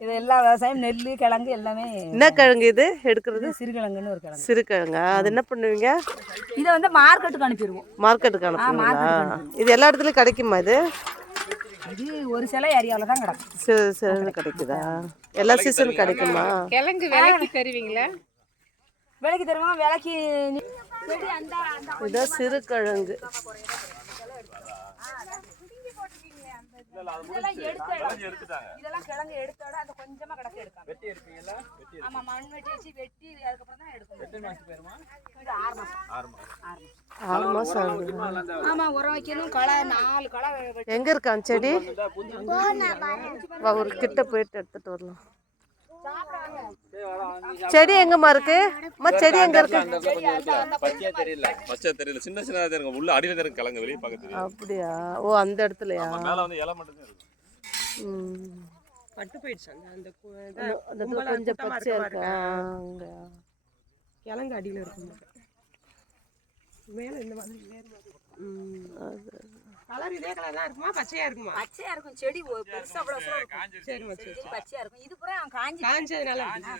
இது எல்லா விவசாயம் நெல் கிழங்கு எல்லாமே என்ன கிழங்கு இது? எடுக்கிறது? இது சிறுகிழங்குன்னு ஒரு கிழங்கு. சிறு கிழங்கா அது என்ன பண்ணுவீங்க? இதை வந்து மார்க்கெட்டுக்கு அனுப்பிடுவோம். மார்க்கெட்டுக்கு அனுப்புவீங்களா? இது எல்லா இடத்துலையும் கிடைக்குமா இது? இது ஒரு சில ஏரியாவில் தான் கிடக்கும். சிறு சிறு கிடைக்குதா? எல்லா சீசனும் கிடைக்குமா? கிழங்கு விலைக்கு தருவீங்களா? விலைக்கு தருவோம். விலைக்கு செடி அந்த கிழங்கு இதெல்லாம் கிழங்கு எடுத்த இடம், அந்த கொஞ்சமா கிடக்கு எடுக்காம. ஆமா, மண் வெட்டி வச்சு வெட்டி அதுக்கப்புறம் தான் எடுக்கணும். இது ஆறு மாசம். ஆறு மாசம். ஆறு மாதம் ஆகுது. ஆமா உரம் வைக்கணும் களை நாலு களை வெட்டி. எங்கே இருக்கான் செடி? வா ஒரு கிட்ட போயிட்டு எடுத்துட்டு வரலாம். செடி எங்கம்மா இருக்கு? அம்மா செடி எங்க இருக்கு? பச்சையா தெரியல. பச்சை தெரியல. சின்ன சின்னதா தான் இருக்கும். உள்ள அடியில இருக்கு கிழங்கு வெளியே பார்க்க தெரியும் அப்படியா? ஓ அந்த இடத்துலயா? மேல வந்து இலை மட்டும் தான் இருக்கு. ம். பட்டு போயிடுச்சு. அந்த அந்த கொஞ்சம் பச்சையா இருக்க இருக்கு? அங்க. கிழங்கு அடியில் இருக்கும் மேலே இந்த மாதிரி வேறு மாதிரி ம், அது. கலர் இதே கலர் தான் இருக்குமா? பச்சையா இருக்குமா? பச்சையா இருக்கும். செடி பெருசா அவ்வளவு சரி செடி பச்சையா இருக்கும். இது பூரா காஞ்சி. காஞ்சதுனால ஆ,